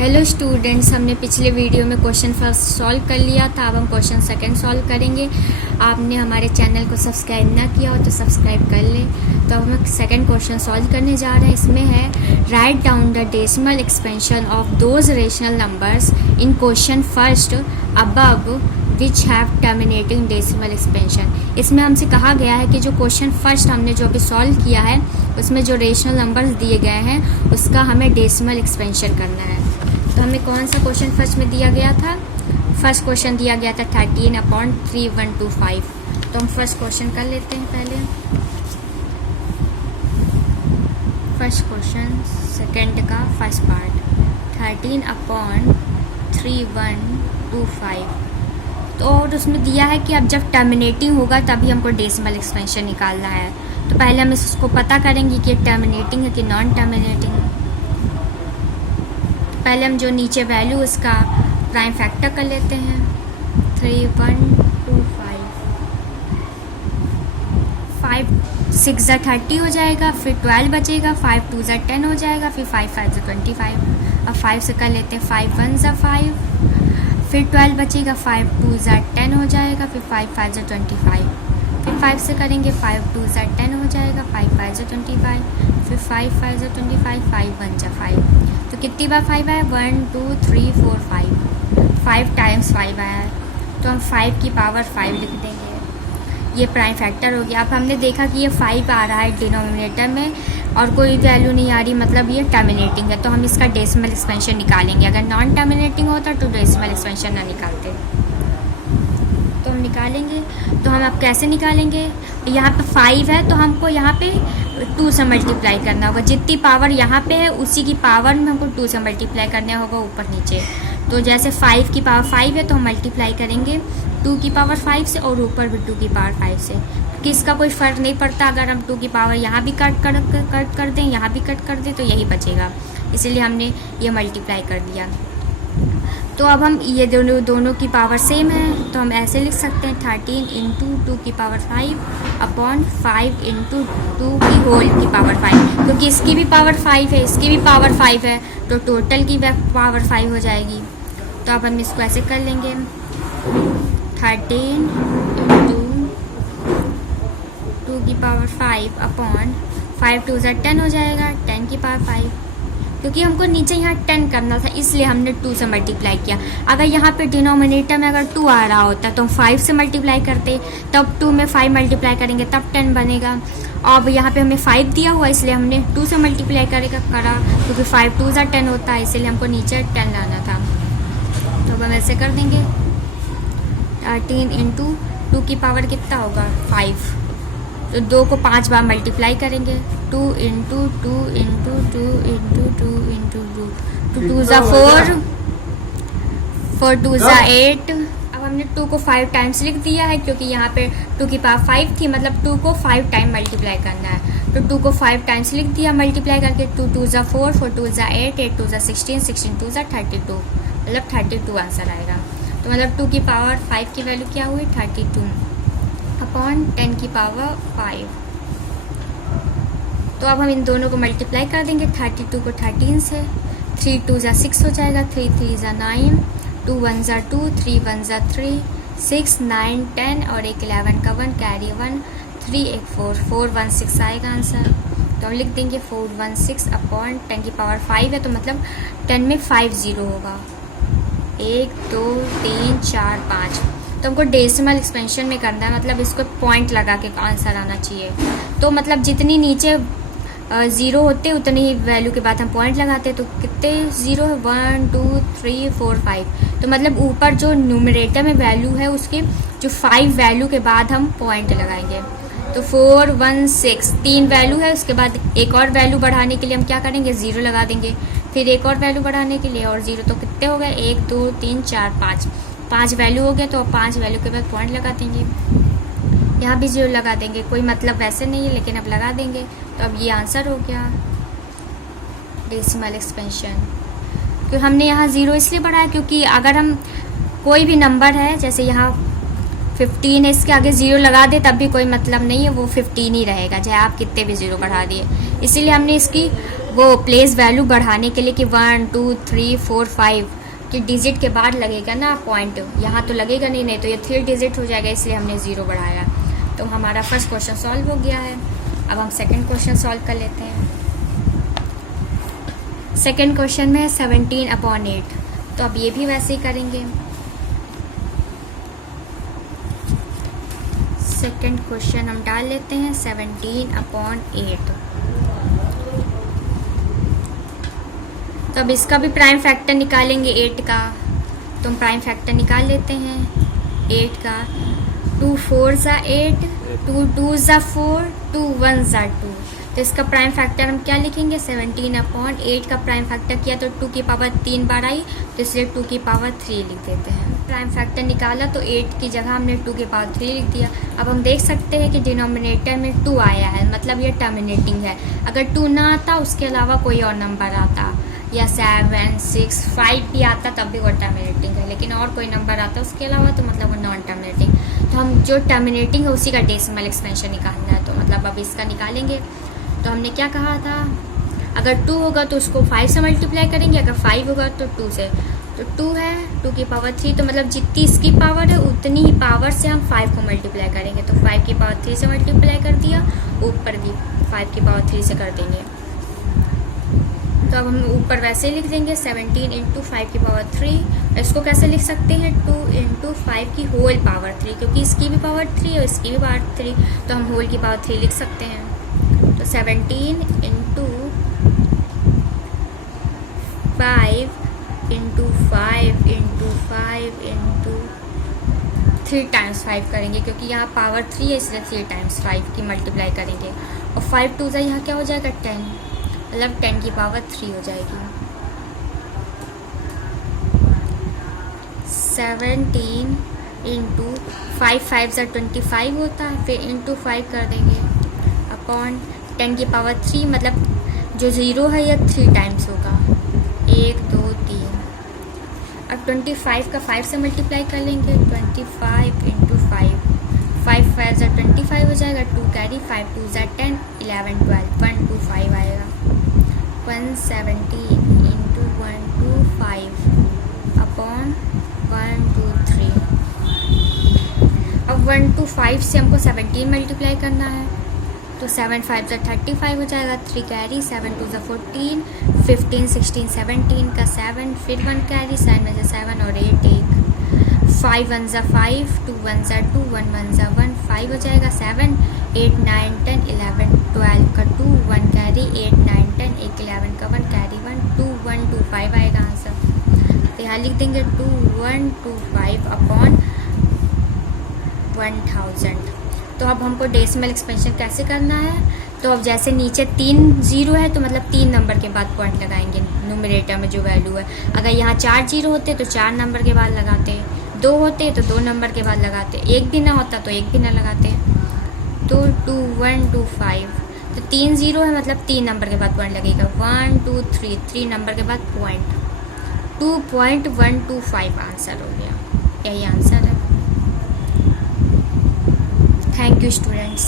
Hello students, हमने पिछले video में क्वेश्चन फर्स्ट सॉल्व कर लिया था। अब हम क्वेश्चन सेकंड सॉल्व करेंगे। आपने हमारे चैनल को सब्सक्राइब ना किया हो तो सब्सक्राइब कर लें। तो अब हम सेकंड क्वेश्चन सॉल्व करने जा रहे हैं। इसमें है write down the decimal expansion of those rational numbers in question first above which have terminating decimal expansion. इसमें हमसे कहा गया है कि जो क्वेश्चन फर्स्ट हमने जो अभी सॉल्व किया है उसमें जो रेशनल नंबर्स दिए गए हैं उसका हमें डेसिमल एक्सपेंशन करना है। तो हमें कौन सा क्वेश्चन फर्स्ट में दिया गया था? फर्स्ट क्वेश्चन दिया गया था 13/3125। तो हम फर्स्ट क्वेश्चन कर लेते हैं पहले। फर्स्ट क्वेश्चन सेकंड का फर्स्ट पार्ट 13/3125। तो और उसमें दिया है कि अब जब टर्मिनेटिंग होगा तभी हमको डेसिमल एक्सपेंशन निकालना है। तो पहले हम इसको पता करेंगे कि टर्मिनेटिंग है कि नॉन टर्मिनेटिंग। पहले हम जो नीचे वैल्यू उसका प्राइम फैक्टर कर लेते हैं 3125। 5 6 ज़ा 30 हो जाएगा, फिर 12 बचेगा, 5 2 ज़ा 10 हो जाएगा, फिर 5 5 ज़ा 25। अब 5 से कर लेते हैं 5 1 ज़ा 5, फिर 12 बचेगा, 5 2 ज़ा 10 हो जाएगा, फिर 5 5 ज़ा 25, फिर 5 से करेंगे 5 2 ज़ा 10 हो जाएगा, 5 5 ज़ा 25, फिर 5 5 ज़ा 25, 5 1 ज़ा 5। तो कितनी बार 5 आया? 1 2 3 4 5 5 टाइम्स 5 आया है। तो हम 5 की पावर 5 लिख देंगे। ये प्राइम फैक्टर हो गया। अब हमने देखा कि ये 5 आ रहा है डिनोमिनेटर में और कोई वैल्यू नहीं आ रही, मतलब ये टर्मिनेटिंग है। तो हम इसका डेसिमल एक्सपेंशन निकालेंगे। अगर नॉन टर्मिनेटिंग होता तो डेसिमल एक्सपेंशन ना निकालते। तो हम निकालेंगे। तो हम अब कैसे निकालेंगे? यहाँ पे 5 है तो हमको यहाँ पे 2 से मल्टीप्लाई करना होगा। जितनी पावर यहाँ पे है उसी की पावर में हमको 2 से मल्टीप्लाई करना होगा ऊपर नीचे। तो जैसे 5 की पावर 5 है तो हम मल्टीप्लाई करेंगे 2 की पावर 5 से और ऊपर भी 2 की पावर 5 से। किसका कोई फ़र्क नहीं पड़ता। अगर हम 2 की पावर यहाँ भी कट कर दें, यहाँ भी कट कर दें तो यही बचेगा। इसीलिए हमने ये मल्टीप्लाई कर दिया। तो अब हम ये दोनों की पावर सेम है तो हम ऐसे लिख सकते हैं 13 इंटू 2 की पावर 5 अपॉन 5 इंटू 2 की होल की पावर 5। क्योंकि इसकी भी पावर 5 है, इसकी भी पावर 5 है, तो टोटल की पावर 5 हो जाएगी। तो अब हम इसको ऐसे कर लेंगे 13 इंटू 2 की पावर 5 अपॉन 5 2 ज़ा 10 हो जाएगा, 10 की पावर 5। क्योंकि हमको नीचे यहाँ 10 करना था इसलिए हमने 2 से मल्टीप्लाई किया। अगर यहाँ पे डिनोमिनेटर में अगर 2 आ रहा होता तो हम 5 से मल्टीप्लाई करते, तब 2 में 5 मल्टीप्लाई करेंगे तब 10 बनेगा। अब यहाँ पे हमें 5 दिया हुआ इसलिए हमने 2 से मल्टीप्लाई करा क्योंकि 5 2 ज़ा 10 होता है, इसलिए हमको नीचे 10 लाना था। तो अब हम ऐसे कर देंगे 13 इंटू 2 की पावर कितना होगा 5। तो 2 को 5 बार मल्टीप्लाई करेंगे 2 इंटू 2 इंटू 2 इंटू 2 इंटू 2 2 ज़ा 4 4 2 ज़ा 8। अब हमने 2 को 5 टाइम्स लिख दिया है क्योंकि यहाँ पे 2 की पावर 5 थी, मतलब 2 को 5 टाइम मल्टीप्लाई करना है। तो 2 को 5 टाइम्स लिख दिया मल्टीप्लाई करके 2 2 ज़ा 4 4 2 ज़ा 8 8 2 ज़ा 16 16 2 ज़ा 32, मतलब 32 आंसर आएगा। तो मतलब 2 की पावर 5 की वैल्यू क्या हुई 32 अपॉन 10 की पावर 5। तो अब हम इन दोनों को मल्टीप्लाई कर देंगे 32 को 13 से, 3 2 ज़ा 6 हो जाएगा, 3 3 ज़ा 9, 2 1 ज़ा 2, 3 1 ज़ा 3, 6 9 10 और एक 11 का 1 कैरी 1, 3 एक 4 416 आएगा आंसर। तो हम लिख देंगे 416 अपॉन 10 की पावर 5 है तो मतलब 10 में 5 0 होगा, 1 2 3 4 5। तो हमको डेसिमल एक्सपेंशन में करना है, मतलब इसको पॉइंट लगा के आंसर आना चाहिए। तो मतलब जितनी नीचे 0 होते उतनी ही वैल्यू के बाद हम पॉइंट लगाते। तो कितने 0 है 1 2 3 4 5। तो मतलब ऊपर जो न्यूमरेटर में वैल्यू है उसके जो 5 वैल्यू के बाद हम पॉइंट लगाएंगे। तो 4 1 6 3 वैल्यू है, उसके बाद एक और वैल्यू बढ़ाने के लिए हम क्या करेंगे 0 लगा देंगे, फिर एक और वैल्यू बढ़ाने के लिए और 0। तो कितने हो गए 1 2 3 4 5 5 वैल्यू हो गया। तो 5 वैल्यू के बाद पॉइंट लगा देंगे, यहाँ भी 0 लगा देंगे। कोई मतलब वैसे नहीं है लेकिन अब लगा देंगे। तो अब ये आंसर हो गया डेसिमल एक्सपेंशन। क्योंकि हमने यहाँ 0 इसलिए बढ़ाया क्योंकि अगर हम कोई भी नंबर है जैसे यहाँ 15 है, इसके आगे 0 लगा दे तब भी कोई मतलब नहीं है, वो 15 ही रहेगा चाहे आप कितने भी 0 बढ़ा दिए। इसीलिए हमने इसकी वो प्लेस वैल्यू बढ़ाने के लिए कि 1 2 3 4 5 कि डिजिट के बाद लगेगा ना पॉइंट, यहाँ तो लगेगा नहीं, नहीं तो ये 3 डिजिट हो जाएगा, इसलिए हमने 0 बढ़ाया। तो हमारा फर्स्ट क्वेश्चन सॉल्व हो गया है। अब हम सेकंड क्वेश्चन सॉल्व कर लेते हैं। सेकंड क्वेश्चन में 17/8, तो अब ये भी वैसे ही करेंगे। सेकंड क्वेश्चन हम डाल लेते हैं 17/8। तो अब इसका भी प्राइम फैक्टर निकालेंगे 8 का, तो हम प्राइम फैक्टर निकाल लेते हैं 8 का। 2 4 ज़ा 8, 2 2 ज़ा 4, 2 1 ज़ा 2। तो इसका प्राइम फैक्टर हम क्या लिखेंगे, 17/8 का प्राइम फैक्टर किया तो 2 की पावर 3 बार आई, तो इसलिए 2 की पावर 3 लिख देते हैं। प्राइम फैक्टर निकाला तो 8 की जगह हमने 2 की पावर 3 लिख दिया। अब हम देख सकते हैं कि डिनोमिनेटर में 2 आया है, मतलब ये टर्मिनेटिंग है। अगर 2 ना आता, उसके अलावा कोई और नंबर आता, या 7 6 5 भी आता, तब भी वो टर्मिनेटिंग है। लेकिन और कोई नंबर आता उसके अलावा तो मतलब वो नॉन टर्मिनेटिंग। तो हम जो टर्मिनेटिंग है उसी का डेसिमल एक्सपेंशन निकालना है। तो मतलब अब इसका निकालेंगे। तो हमने क्या कहा था, अगर 2 होगा तो उसको 5 से मल्टीप्लाई करेंगे, अगर 5 होगा तो 2 से। तो 2 है, 2 की पावर 3, तो मतलब जितनी इसकी पावर है उतनी ही पावर से हम 5 को मल्टीप्लाई करेंगे। तो 5 की पावर 3 से मल्टीप्लाई कर दिया, ऊपर भी 5 की पावर 3 से कर देंगे। तो अब हम ऊपर वैसे ही लिख देंगे 17 × 5 की पावर 3। इसको कैसे लिख सकते हैं, 2 × 5 की होल पावर 3, क्योंकि इसकी भी पावर 3 और इसकी भी पावर 3, तो हम होल की पावर 3 लिख सकते हैं। तो 17 × 5 × 5 × 5 × 3 टाइम्स 5 करेंगे, क्योंकि यहाँ पावर 3 है इसलिए 3 टाइम्स 5 की मल्टीप्लाई करेंगे। और 5 2 ज़ा यहाँ क्या हो जाएगा 10, मतलब 10 की पावर 3 हो जाएगी। 17 × 5 5 ज़ा 25 होता है, फिर इंटू 5 कर देंगे अपॉन 10 की पावर 3, मतलब जो 0 है यह 3 टाइम्स होगा, 1 2 3। अब 25 का 5 से मल्टीप्लाई कर लेंगे, 25 × 5, 5 5 ज़ा 25 हो जाएगा, 2 कैरी, 5 2 ज़ा 10, 11 12, 125 आएगा। 170 × 125 अपॉन 123। अब 125 से हमको 17 मल्टीप्लाई करना है, तो 7 5 ज़ा 35 हो जाएगा, 3 कैरी, 7 2 ज़ा 14, 15 16 17 का 7, फिर 1 कैरी, 7 में से 7 और 8 1, 5 1 ज़ा 5, 2 1 ज़ा 2, 1 1 ज़ा 1, 5 हो जाएगा, 7 8 9 10 11 12 का 2, 1 कैरी, 8 9 10 1 11 का 1 कैरी 1, 2 1 2 5 आएगा आंसर। तो यहाँ लिख देंगे 2 1 2 5 अपॉन 1000। तो अब हमको डेसिमल एक्सपेंशन कैसे करना है, तो अब जैसे नीचे 3 0 है तो मतलब 3 नंबर के बाद पॉइंट लगाएंगे न्यूमरेटर में जो वैल्यू है। अगर यहाँ 4 0 होते तो 4 नंबर के बाद लगाते, 2 होते तो 2 नंबर के बाद लगाते, 1 भी ना होता तो 1 भी ना लगाते। तो 2 1 2 5, तो 3 0 है मतलब 3 नंबर के बाद पॉइंट लगेगा, 1 2 3, 3 नंबर के बाद पॉइंट, 2.125 आंसर हो गया। यही आंसर है। Thank you students.